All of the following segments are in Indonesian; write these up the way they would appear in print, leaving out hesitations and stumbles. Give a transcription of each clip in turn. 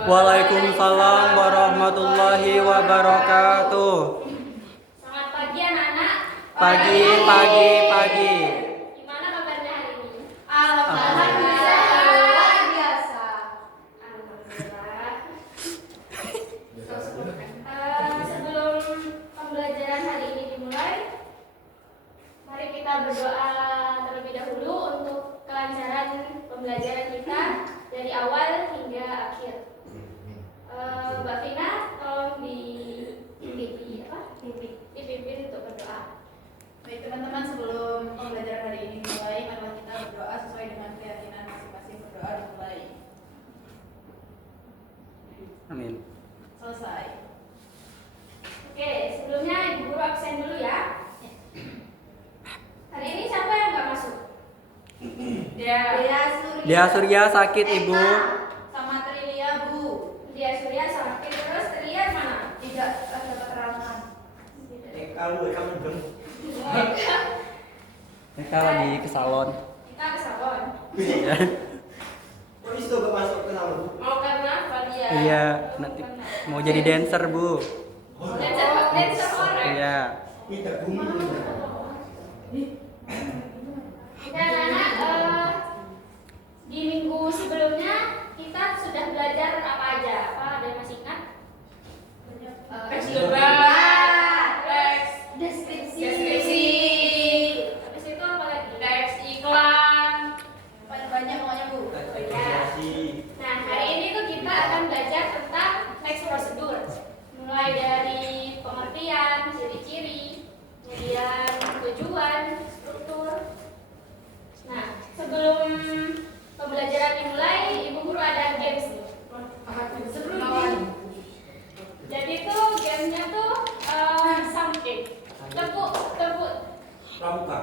Waalaikumsalam warahmatullahi wabarakatuh. Selamat pagi anak-anak. Pagi. Gimana kabarnya hari ini? Alhamdulillah luar biasa. Alhamdulillah. Sebelum pembelajaran hari ini dimulai, mari kita berdoa terlebih dahulu untuk kelancaran pembelajaran kita dari awal hingga akhir. Mbak Vina, tolong dipimpin untuk berdoa. Baik teman-teman, sebelum pembelajaran hari ini dimulai, marilah kita berdoa sesuai dengan keyakinan masing-masing. Berdoa dimulai. Amin. Selesai. Oke, sebelumnya Ibu Guru absen dulu ya. Hari ini siapa yang nggak masuk? Dia Surya sakit, Ibu. Sama Trilia, Bu. Dia Surya sakit, terus Trilia mana? Tidak ada keterangan. Mereka lagi ke salon. Kita ke salon. Iya. Mau karena apa dia? Iya, nanti mau jadi dancer, Bu. Dancer orang. Iya. Oke anak-anak, di minggu sebelumnya kita sudah belajar apa aja? Apa ada yang masih ingat? Teks deskripsi. Habis itu apa lagi? Teks iklan. Banyak pokoknya, Bu. Nah, hari ini tuh kita akan belajar tentang teks prosedur. Mulai dari pengertian, ciri-ciri, kemudian tujuan, struktur. Nah, sebelum pembelajaran dimulai, Ibu Guru ada games nih. Jadi tuh gamenya tuh something. Tepuk. Pramuka.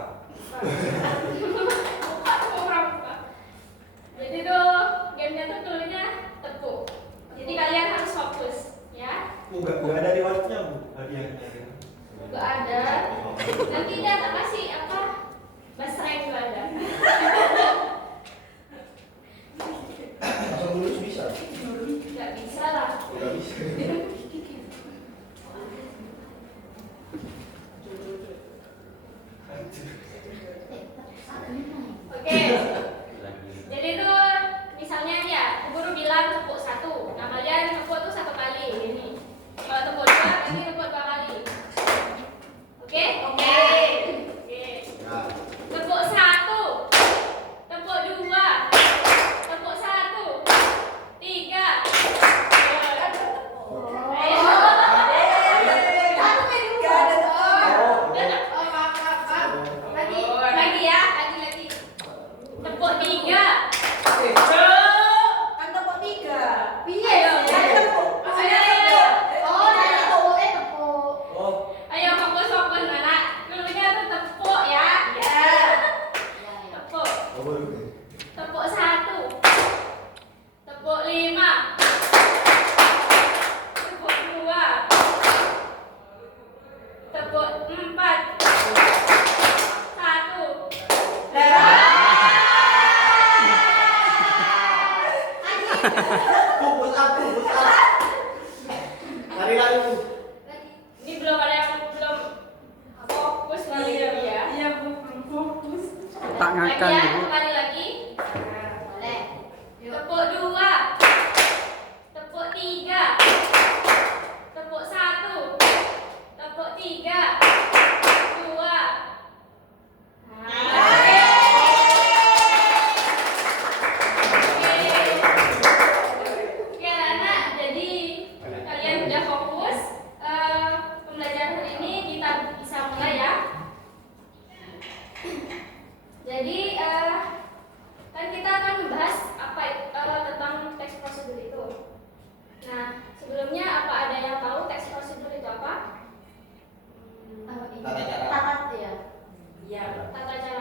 Pramuka. Jadi tuh gamenya tuh tulisnya tepuk. Jadi kalian harus fokus, ya. Enggak ada rewardnya, Bu. Hadiahnya. Gak ada. Nanti dia tak kasih apa? Basreng juga ada. Langsung lulus bisa? Gak bisa lah. Enggak bisa. Oke. Jadi tuh misalnya ya, guru bilang tepuk 1. Nah kalian tepuk tuh 1 kali ini. Kalau tepuk 2, nanti tepuk 2 kali. Oke? Oke. Ya. Tepuk 1. Tepuk 2. Tepuk 1. 3. Ayo. Lagi ya, lagi. Tepuk 3. Kan tepuk 3. Ayo. Ayo. Oh, Ayo fokus anak. Dulunya tuh tepuk ya. Tepuk. Tepuk 1. Tepuk 5. Tepuk 2. Tepuk 4. 1. fokus aku. Lari. Ini belum ada yang belum fokus lagi ya. Iya, Bu, belum fokus. Tak ngakan, Lagi ya, Ibu. kembali lagi. Boleh. Tepuk 2. Tepuk 3. Tepuk 1. Tepuk 3. 2. Oke anak, jadi kalian udah fokus. Pembelajaran hari ini kita bisa mulai ya. Jadi kan kita akan membahas apa tentang teks prosedur itu. Nah, sebelumnya apa ada yang tahu teks prosedur itu apa? Tata cara. Iya, tata cara.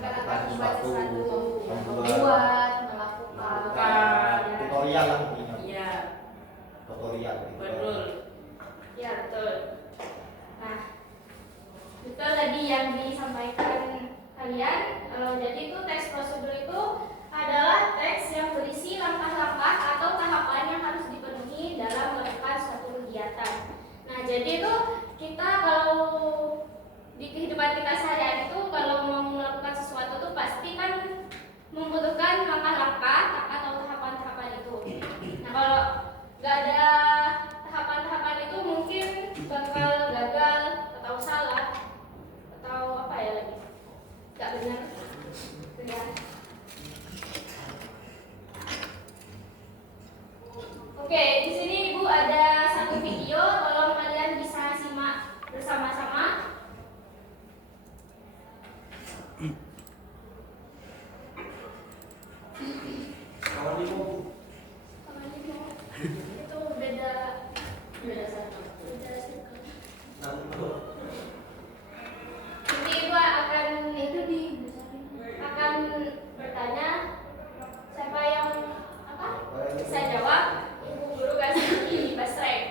Melakukan sesuatu, Membuat, melakukan. tutorial lah intinya. Iya, Tutorial. ya betul. Nah, betul tadi yang disampaikan kalian. Jadi itu teks prosedur itu adalah teks yang jadi itu kita kalau di kehidupan kita sehari-hari itu kalau mau melakukan sesuatu tuh pasti kan membutuhkan langkah-langkah atau tahapan-tahapan itu. Nah kalau nggak ada tahapan-tahapan itu mungkin bakal gagal atau salah atau apa ya lagi nggak benar. Ya. Oke, di sini Ibu ada satu video, tolong kalian bisa simak bersama-sama. Kawan ibu. Itu beda satu. Namun Nanti Ibu akan bertanya siapa yang bisa jawab. Ibu guru kasih basreng.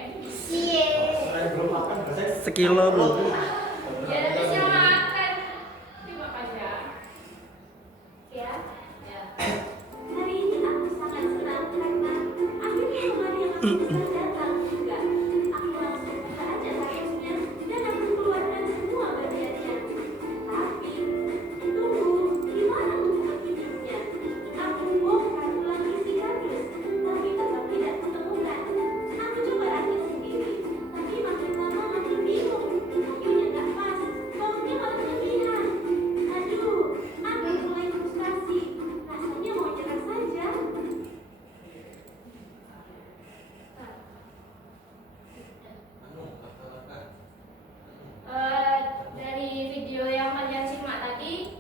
saya belum makan saya. Sekilo Bu. Ya nanti saya makan. Dimakan ya. Ya. Ya. Hari ini aku sangat senang karena akhirnya kemarin yang aku bisa datang juga. Aku langsung buka aja kasusnya dan aku keluarkan semua bagiannya. Tapi tunggu, gimana untuk aktivitasnya? Aku bongkar ulang isi kardus, tapi tetap tidak kutemukan. Aku coba rakit sendiri, tapi makin lama makin bingung. Kayunya nggak pas, baunya malah kelebihan. Aduh, aku mulai frustasi. Rasanya mau nyerah saja. Dari video yang kalian simak tadi,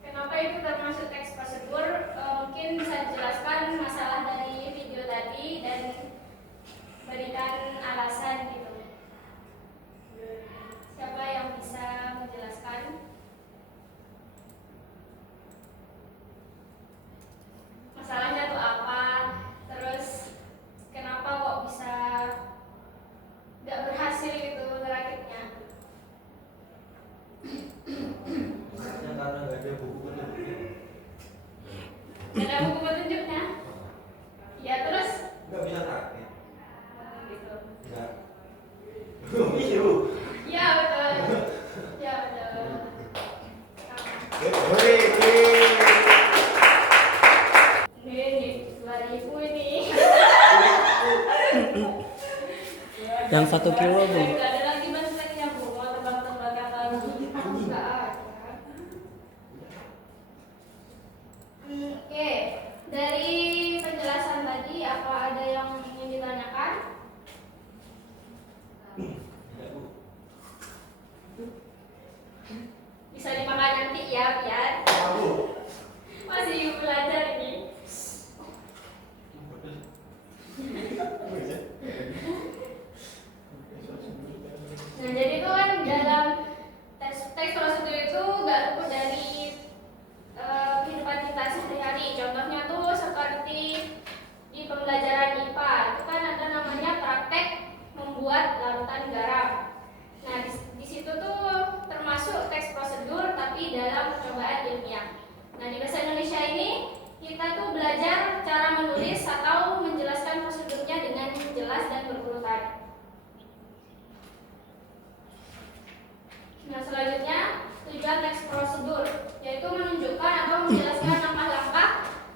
kenapa itu termasuk teks prosedur? Mungkin bisa dijelaskan masalah dari video tadi dan berikan alasan gitu. Siapa yang bisa menjelaskan? Masalahnya tuh apa? Terus kenapa kok bisa nggak berhasil gitu ngerakitnya? Karena nggak ada buku petunjuknya. Nggak ada buku petunjuknya? Ya terus Nggak bisa rakit. gitu. Nggak. Iya. Ya betul. Ya betul. Hore, hore. Ini 2000 ini. Yang 1 kilo Bu. Nggak ada lagi basreknya Bu, mau tebak-tebakan lagi. Nggak ada. Oke, dari penjelasan tadi apa ada yang ingin ditanyakan? Tidak, Bu. Bisa dimakan nanti ya, biar Tahu. masih belajar ini. Nah, jadi itu kan dalam teks prosedur itu nggak luput dari kehidupan kita sehari-hari. Contohnya tuh seperti di pembelajaran IPA itu kan ada namanya praktek membuat larutan garam. Nah, di situ tuh termasuk teks prosedur tapi dalam percobaan ilmiah. Nah, di bahasa Indonesia ini kita tuh belajar cara menulis atau menjelaskan prosedurnya dengan jelas dan berurutan. Nah, selanjutnya tujuan teks prosedur yaitu menunjukkan atau menjelaskan langkah-langkah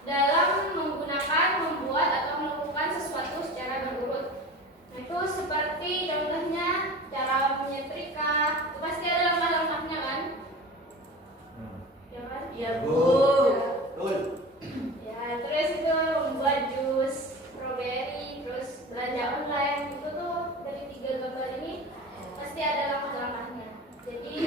dalam menggunakan, membuat atau melakukan sesuatu secara berurut. Nah, itu seperti contohnya cara menyetrika, itu pasti ada langkah-langkahnya kan? Ya kan? Iya, Bu. Betul. Ya, terus itu membuat jus strawberry, terus belanja online itu tuh dari 3 gambar ini pasti ada langkah-langkahnya. Jadi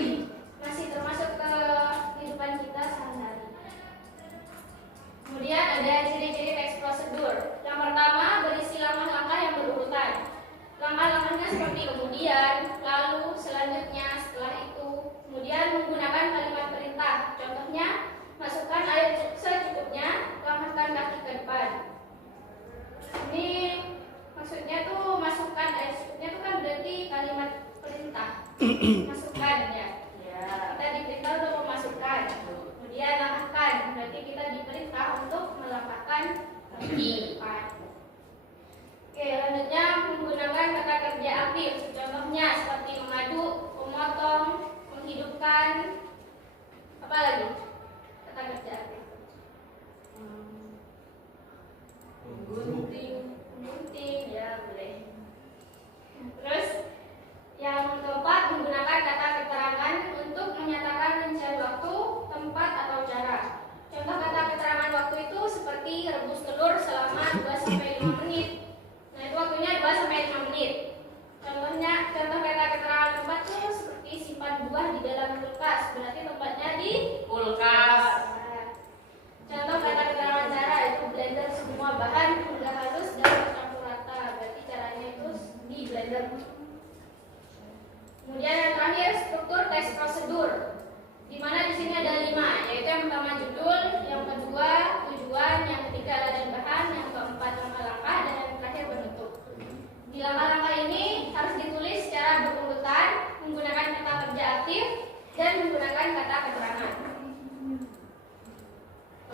dan menggunakan kata keterangan.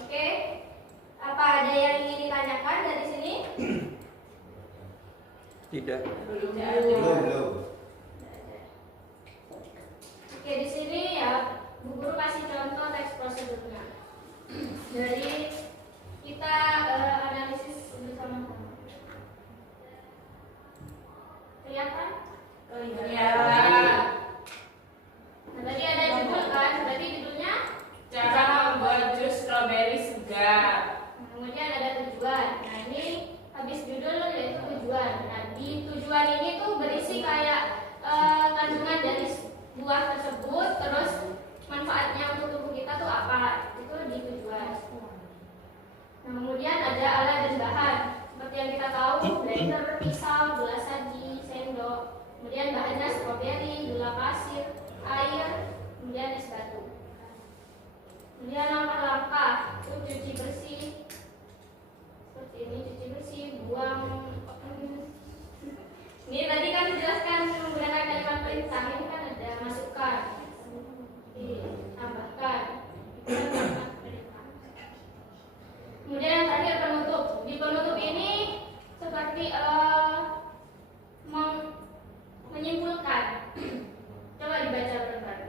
Oke, apa ada yang ingin ditanyakan dari sini? Tidak. Belum. Oke, di sini ya Bu Guru kasih contoh teks prosedurnya. Dari kita analisis bersama-sama. Kelihatan? Kelihatan. Nah, tadi ada judul kan? Berarti judulnya Cara membuat jus stroberi segar. kemudian ada tujuan. Nah, ini habis judul yaitu tujuan. Nah, di tujuan ini tuh berisi kayak kandungan dari buah tersebut, terus manfaatnya untuk tubuh kita tuh apa? Itu di tujuan. Nah, kemudian ada alat dan bahan. Seperti yang kita tahu, blender, pisau, gelas saji, sendok. Kemudian bahannya stroberi, gula pasir, air, kemudian es batu. Kemudian langkah-langkah itu cuci bersih. Seperti ini, cuci bersih, buang. Ini tadi kan dijelaskan menggunakan kalimat perintah. Ini kan ada masukkan, tambahkan. Itu kan kalimat perintah. Kemudian yang terakhir penutup. Di penutup ini seperti menyimpulkan. Coba dibaca benar.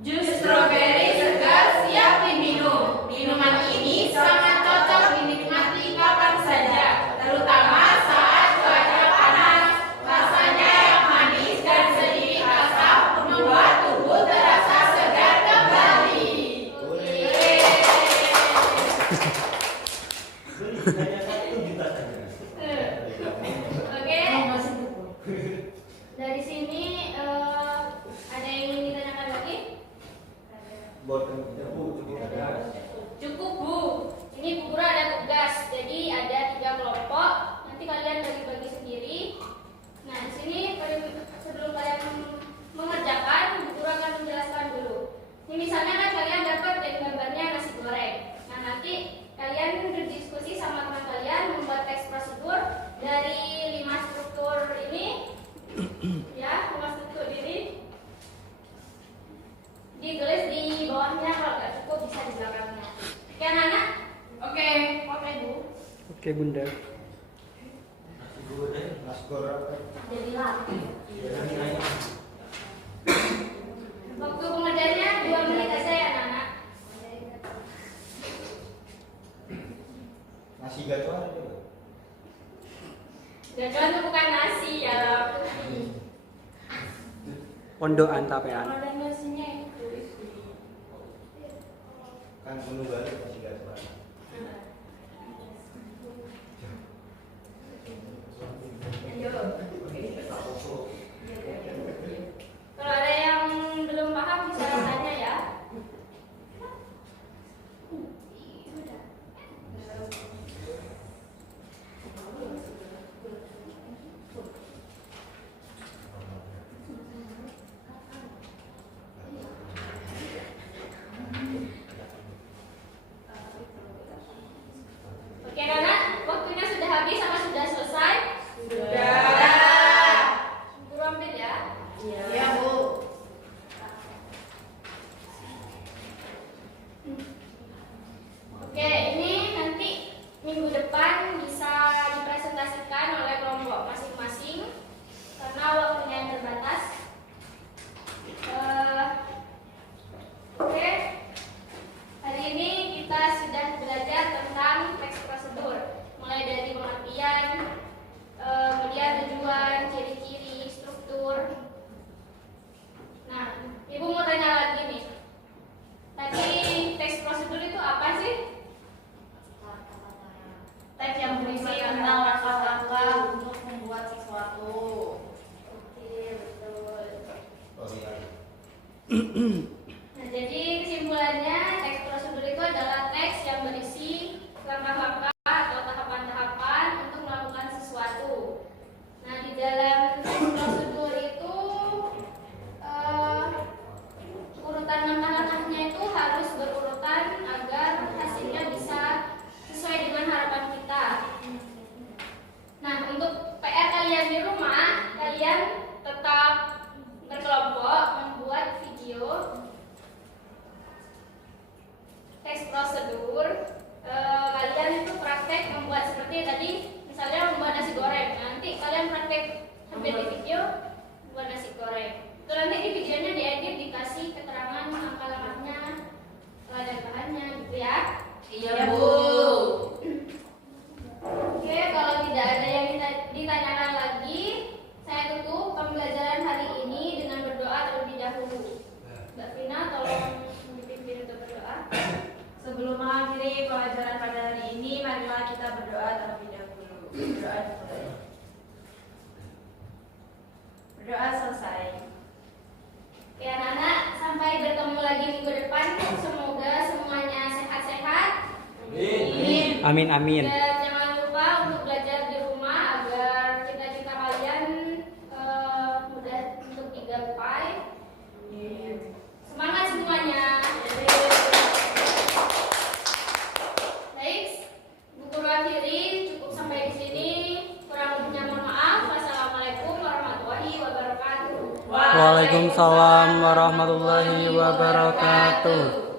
Jus stroberi segar siap diminum. Minuman ini sangat cocok dinikmati kapan saja, terutama saat cuaca panas. Rasanya yang manis dan sedikit asam membuat tubuh terasa segar kembali. Hanya 1 juta saja. Oke. Dari sini ada yang ingin ditanyakan lagi? Buat cukup ada. Cukup Bu. Ini Bu Guru ada tugas. Jadi ada 3 kelompok. Nanti kalian bagi-bagi sendiri. Nah, di sini sebelum kalian mengerjakan, Bu Guru akan menjelaskan dulu. Ini misalnya kan kalian dapat dari gambarnya nasi goreng. Nah, nanti kalian berdiskusi sama teman kalian membuat teks prosedur dari 5 struktur ini. Ya, 5 struktur ini ditulis di bawahnya, kalau nggak cukup bisa di belakangnya. Oke anak-anak? Oke. Oke Bu. Oke Bunda. Nasi goreng, nasi goreng. Jadi lagi. Ya, Waktu pengerjaannya 2 menit aja ya anak-anak. nasi gacuan itu. Gacuan itu bukan nasi ya. Pondokan tapean. Ada nasinya itu. Kan penuh balik nasi gacuan. Kalau ada yang belum paham bisa tanya ya. Amin amin. Dan jangan lupa untuk belajar di rumah agar cita-cita kalian mudah untuk digapai. Semangat semuanya. Baik, Bu Guru akhiri cukup sampai di sini. Kurang lebihnya mohon maaf. Wassalamualaikum warahmatullahi wabarakatuh. Waalaikumsalam warahmatullahi wabarakatuh.